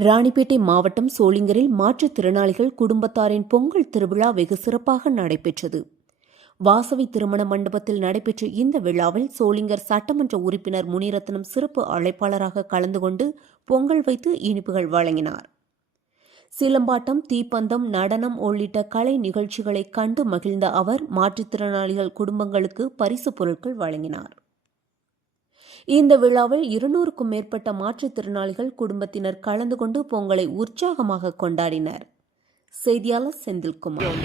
ராணிப்பேட்டை மாவட்டம் சோளிங்கரில் மாற்றுத்திறனாளிகள் குடும்பத்தாரின் பொங்கல் திருவிழா வெகு சிறப்பாக நடைபெற்றது. வாசவி திருமண மண்டபத்தில் நடைபெற்ற இந்த விழாவில் சோளிங்கர் சட்டமன்ற உறுப்பினர் முனிரத்னம் சிறப்பு அழைப்பாளராக கலந்து கொண்டு பொங்கல் வைத்து இனிப்புகள் வழங்கினார். சிலம்பாட்டம் தீப்பந்தம் நடனம் உள்ளிட்ட கலை நிகழ்ச்சிகளை கண்டு மகிழ்ந்த அவர் மாற்றுத்திறனாளிகள் குடும்பங்களுக்கு பரிசுப் பொருட்கள் வழங்கினார். இந்த விழாவில் இருநூறுக்கும் மேற்பட்ட மாற்றுத்திறனாளிகள் குடும்பத்தினர் கலந்து கொண்டு பொங்கலை உற்சாகமாக கொண்டாடினர். செய்தியாளர் செந்தில்குமார்.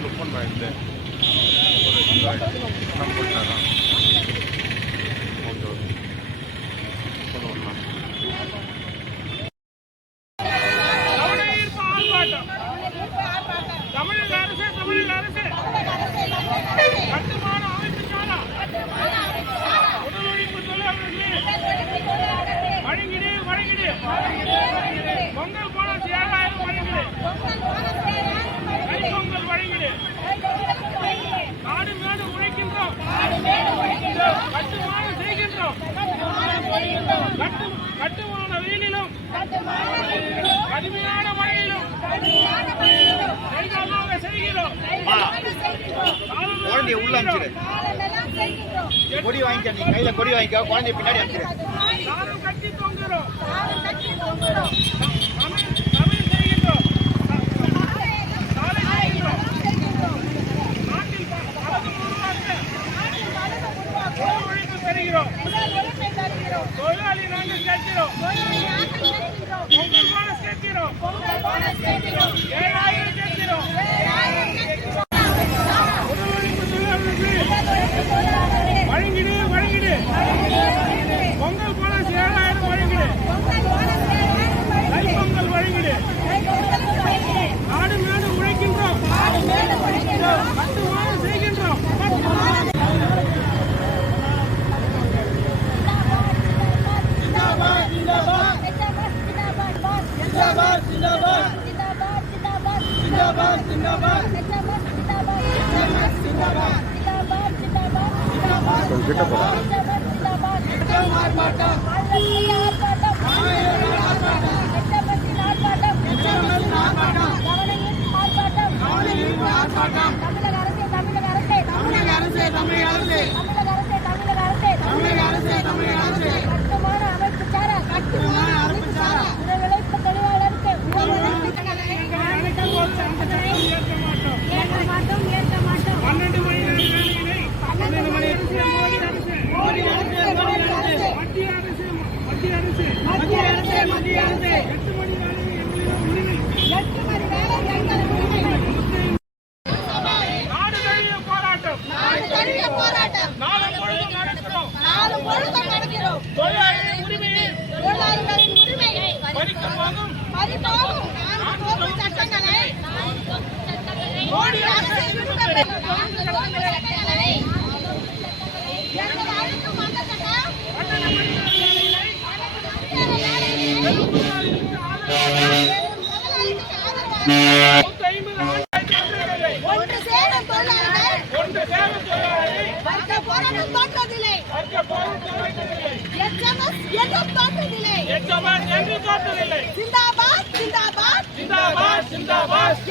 கட்டுமான வெயிலிலும் கடுமையான மழையிலும் கைகாலாக செய்கிறோம் குழந்தைய உள்ள அனுப்பிச்சிடு கொடி வாங்கிக்க நீ கையில கொடி வாங்கிக்க குழந்தைய பின்னாடி அனுப்பிச்சிடு வழங்கிடு வழங்கிடு பொங்கல் போனஸ் ஏழாயிரம் வழங்கிடு தைப்பொங்கல் வழங்கிடு நாடு மேடு உழைக்கின்றோம் கட்டுமானம் செய்கின்றோம் কলকাতা পড়া हाँ வர்க்க போராட்டம் தோற்றதில்லை எச்எம்எஸ் எதுவும் தோற்றதில்லை